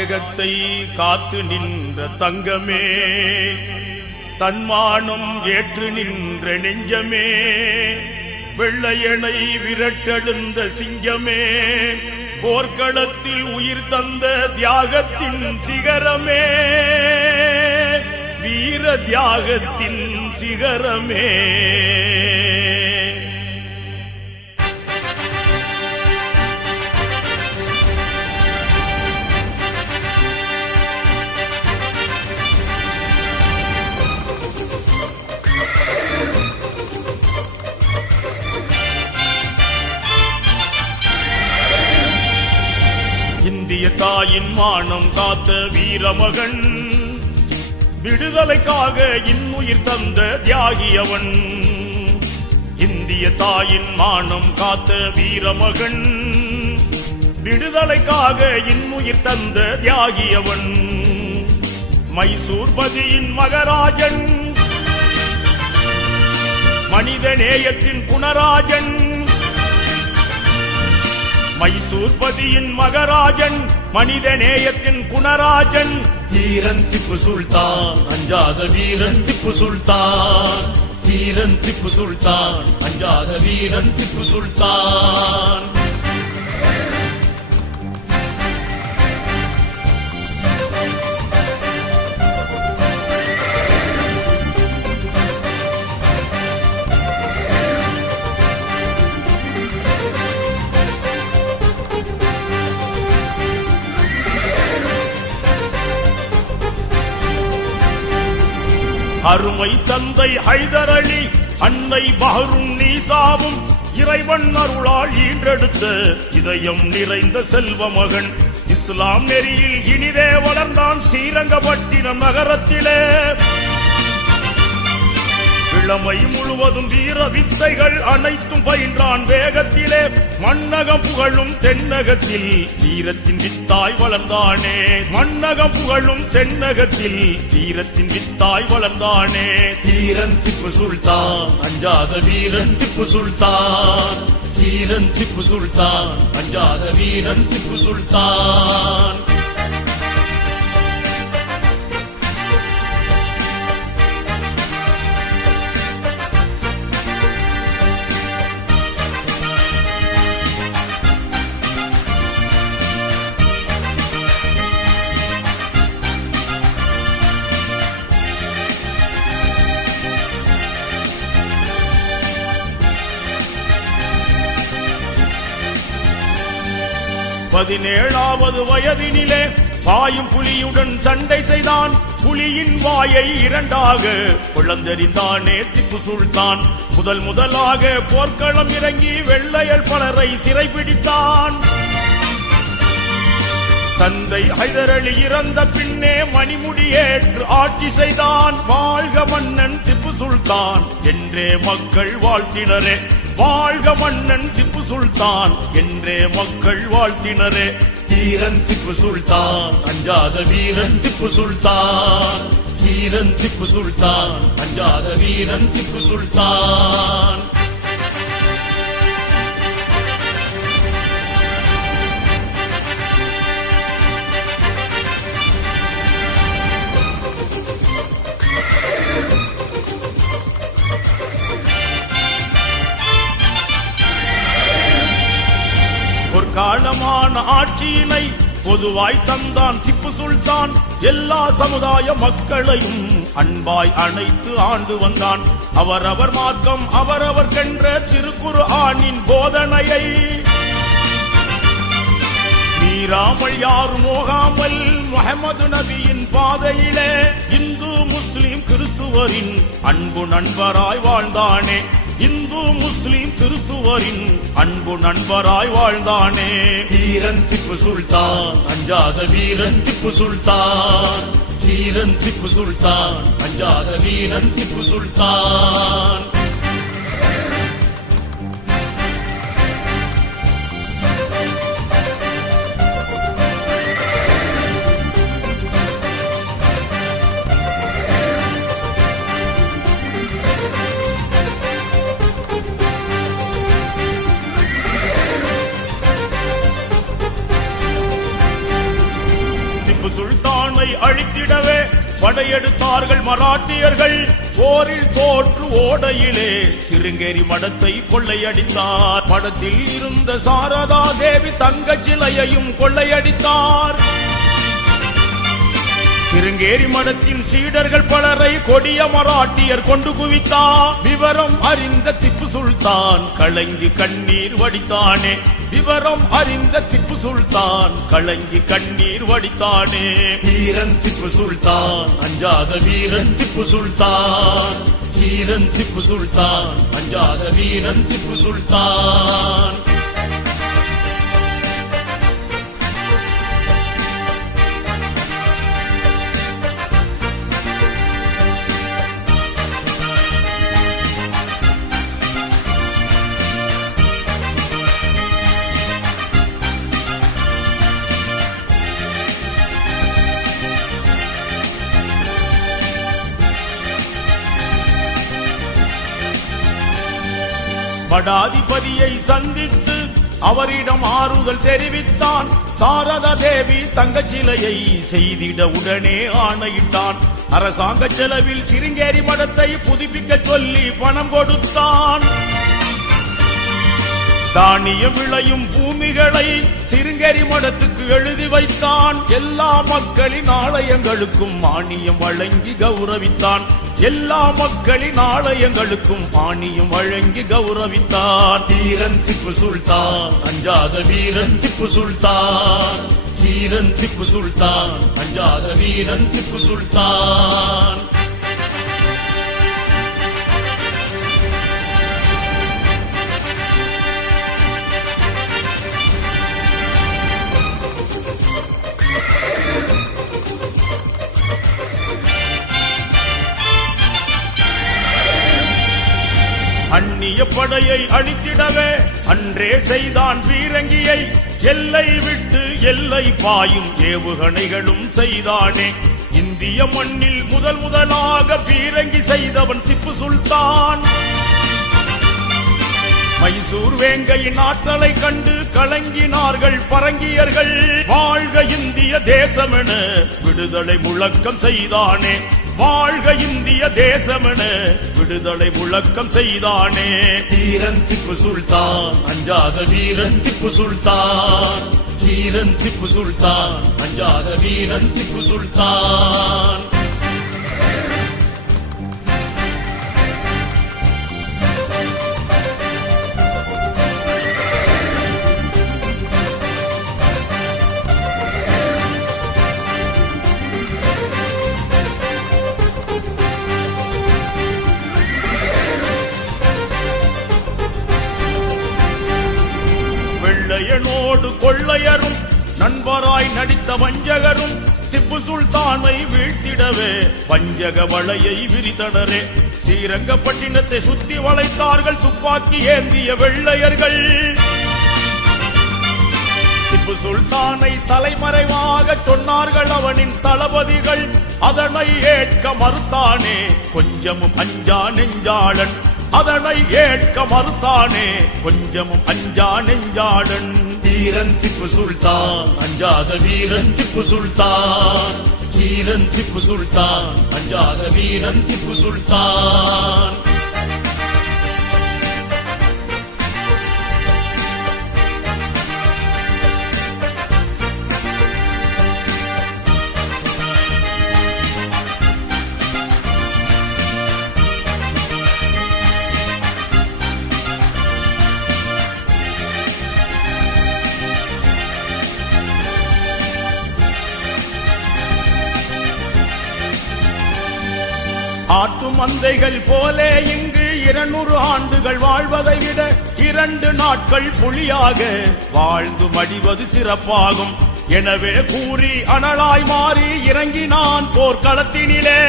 தாயகத்தை காத்து நின்ற தங்கமே, தன்மானம் ஏற்று நின்ற நெஞ்சமே, வெள்ளையனை விரட்டெழுந்த சிங்கமே, போர்க்களத்தில் உயிர் தந்த தியாகத்தின் சிகரமே, வீர தியாகத்தின் சிகரமே. இந்திய தாயின் மானம் காத்த வீரமகன், விடுதலைக்காக இன்னுயிர் தந்த தியாகியவன். இந்திய தாயின் மானம் காத்த வீரமகன், விடுதலைக்காக இன்னுயிர் தந்த தியாகியவன். மைசூர்பதியின் மகராஜன், மனித நேயத்தின் குணராஜன். மைசூர்பதியின் மகராஜன், மனித நேயத்தின் குணராஜன். தீரன் திப்பு சுல்தான், அஞ்சாத வீரன் திப்பு சுல்தான். தீரன் திப்பு சுல்தான், அஞ்சாத வீரன் திப்பு சுல்தான். அருமை தந்தை ஹைதர் அலி, அன்னை பஹ்ருன் நீசாவும் இறைவன் அருளால் ஈன்றெடுத்த இதயம் நிறைந்த செல்வ மகன். இஸ்லாம் நெறியில் இனிதே வளர்ந்தான் ஸ்ரீரங்கப்பட்டினம் நகரத்திலே. இளமை முழுவதும் வீர வித்தைகள் அனைத்தும் பயின்றான் வேகத்திலே. மன்னகம் புகழும் தென்னகத்தில் வீரத்தின் வித்தாய் வளர்ந்தானே. மன்னகம் புகழும் தென்னகத்தில் வீரத்தின் வித்தாய் வளர்ந்தானே. தீரன் திப்பு சுல்தான், அஞ்சாத வீரன் திப்பு சுல்தான். தீரன் திப்பு சுல்தான், அஞ்சாத வீரன் திப்பு சுல்தான். பதினேழாவது வயதினிலே பாயும் புலியுடன் சண்டை செய்தான். புலியின் வாயை இரண்டாக பிளந்தெறிந்தானே திப்பு சுல்தான். முதலாக போர்க்களம் இறங்கி வெள்ளையர் பலரை சிறைபிடித்தான். தந்தை ஹைதர் அலி இறந்த பின்னே மணிமுடியேற்று ஆட்சி செய்தான். வாழ்க மன்னன் திப்பு சுல்தான் என்றே மக்கள் வாழ்த்தினரே. வாழ்க மன்னன் திப்பு சுல்தான் என்றே மக்கள் வாழ்த்தினரே. தீரன் திப்பு சுல்தான், அஞ்சாத வீரன் திப்பு சுல்தான். தீரன் திப்பு சுல்தான், அஞ்சாத வீரன் திப்பு சுல்தான். காலமான ஆட்சியினை பொதுவாய் தந்தான் திப்பு சுல்தான். எல்லா சமுதாய மக்களையும் அன்பாய் அணைத்து ஆண்டு வந்தான். அவரவர் மார்க்கம் அவரவர் கென்ற திருக்குர்ஆனின் போதனையை மீறாமல் யாரும் மோகாமல் முஹம்மது நபியின் பாதையிலே இந்து முஸ்லிம் கிறிஸ்துவரின் அன்பு நண்பராய் வாழ்ந்தானே. இந்து முஸ்லிம் கிறிஸ்துவரின் அன்பு நண்பராய் வாழ்ந்தானே. தீரன் திப்பு சுல்தான், அஞ்சாத வீரன் திப்பு சுல்தான். தீரன் திப்பு சுல்தான், அஞ்சாத வீரன் திப்பு சுல்தான். சுல்தானை அழித்திடவே படையெடுத்தார்கள் மராட்டியர்கள். போரில் தோற்று ஓடையிலே சிருங்கேரி மடத்தை கொள்ளையடித்தார். மடத்தில் இருந்த சாரதா தேவி தங்கச் சிலையையும் கொள்ளையடித்தார். சிருங்கேரி மடத்தின் சீடர்கள் பலரை கொடிய மராட்டியர் கொண்டு குவித்தார். விவரம் அறிந்த திப்பு சுல்தான் கலங்கி கண்ணீர் வடித்தானே. விவரம் அறிந்த திப்பு சுல்தான் கலங்கி கண்ணீர் வடித்தானே. வீரன் திப்பு சுல்தான் அஞ்சாத வீரன் திப்பு சுல்தான். வீரன் திப்பு சுல்தான் அஞ்சாத வீரன் திப்பு சுல்தான். மடாதிபதியை சந்தித்து அவரிடம் ஆறுதல் தெரிவித்தான். சாரதா தேவி தங்கச் சிலையை செய்திட உடனே ஆணையிட்டான். அரசாங்க செலவில் சிருங்கேரி மடத்தை புதுப்பிக்க சொல்லி பணம் கொடுத்தான். தானியம் விளையும் பூமிகளை சிருங்கேரி மடத்துக்கு எழுதி வைத்தான். எல்லா மக்களின் ஆலயங்களுக்கும் மானியம் வழங்கி கௌரவித்தான். எல்லா மக்களின் ஆலயங்களுக்கும் மானியம் வழங்கி கௌரவித்தான். வீரன் திப்பு சுல்தான் அஞ்சாத வீரன் திப்பு சுல்தான். வீரன் திப்பு சுல்தான் அஞ்சாத வீரன் திப்பு சுல்தான். அந்நிய படையை அழித்திடவே அன்றே செய்தான் பீரங்கியை. எல்லை விட்டு எல்லை பாயும் ஏவுகணைகளும் செய்தானே. இந்திய மண்ணில் முதலாக பீரங்கி செய்தவன் திப்பு சுல்தான். மைசூர் வேங்கையின் ஆற்றலை கண்டு கலங்கினார்கள் பரங்கியர்கள். வாழ்க இந்திய தேசமென விடுதலை முழக்கம் செய்தானே. வாழ்க இந்திய தேசமென விடுதலை முழக்கம் செய்தானே. வீரன் திப்பு சுல்தான் அஞ்சாத வீரன் திப்பு சுல்தான். வீரன் திப்பு சுல்தான் அஞ்சாத வீரன் திப்பு சுல்தான். வெள்ளையனோடு கொள்ளையரும் நண்பராய் நடித்த வஞ்சகரும் திப்பு சுல்தானை வீழ்த்திடவே வஞ்சக வலையை விரித்தனரே. ஸ்ரீரங்கப்பட்டினத்தை சுத்தி வளைத்தார்கள் துப்பாக்கி ஏந்திய வெள்ளையர்கள். திப்பு சுல்தானை தலைமறைவாக சொன்னார்கள் அவனின் தளபதிகள். அதனை ஏற்க மறுத்தானே கொஞ்சமும் அஞ்சா நெஞ்சாளன். அதனை ஏற்க மறுத்தானே கொஞ்சமும் அஞ்சா நெஞ்சாளன். வீரன் திப்பு சுல்தான் அஞ்சாத வீரன் திப்பு சுல்தான். வீரன் திப்பு சுல்தான் அஞ்சாத வீரன் திப்பு சுல்தான். ஆட்டு மந்தைகள் போலே இங்கு 200 ஆண்டுகள் வாழ்வதை விட 2 நாட்கள் புலியாக வாழ்ந்து மடிவது சிறப்பாகும். எனவே கூறி அனலாய் மாறி இறங்கினான் போர்க்களத்தினிலே.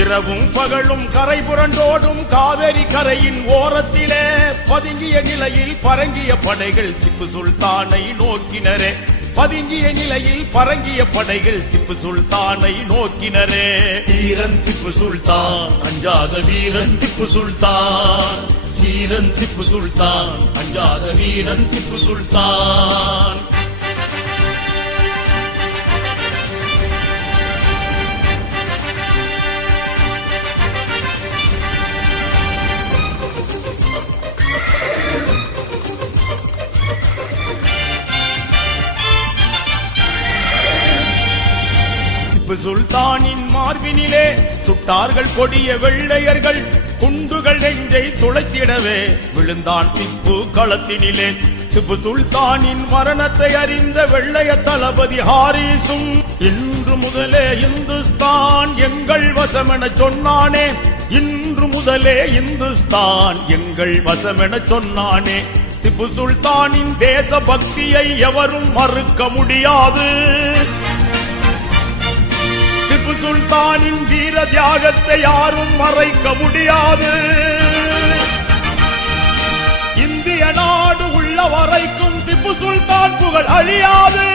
இரவும் பகலும் கரை புரண்டோடும் காவேரி கரையின் ஓரத்திலே பதுங்கிய நிலையில் பரங்கிய படைகள் திப்பு சுல்தானை நோக்கினரே. பதுங்கிய நிலையில் பரங்கிய படைகள் திப்பு சுல்தானை நோக்கினரே. வீரன் திப்பு சுல்தான் அஞ்சாத வீரன் திப்பு சுல்தான். வீரன் திப்பு சுல்தான் அஞ்சாத வீரன் திப்பு சுல்தான். திப்பு சுல்தானின் மார்பினிலே சுட்டார்கள் கொடிய வெள்ளையர்கள், குண்டுகள் நெஞ்சை துளைத்திடவே விழுந்தான் திப்பு களத்தினிலே. திப்பு சுல்தானின் மரணத்தை அறிந்த வெள்ளைய தளபதி ஹாரிஸும் இன்று முதலே இந்துஸ்தான் எங்கள் வசமென சொன்னானே, இன்று முதலே இந்துஸ்தான் எங்கள் வசமென சொன்னானே. திப்பு சுல்தானின் தேச பக்தியை எவரும் மறுக்க முடியாது. திப்பு சுல்தானின் வீர தியாகத்தை யாரும் மறைக்க முடியாது. இந்திய நாடு உள்ள வரைக்கும் திப்பு சுல்தான் புகழ் அழியாது.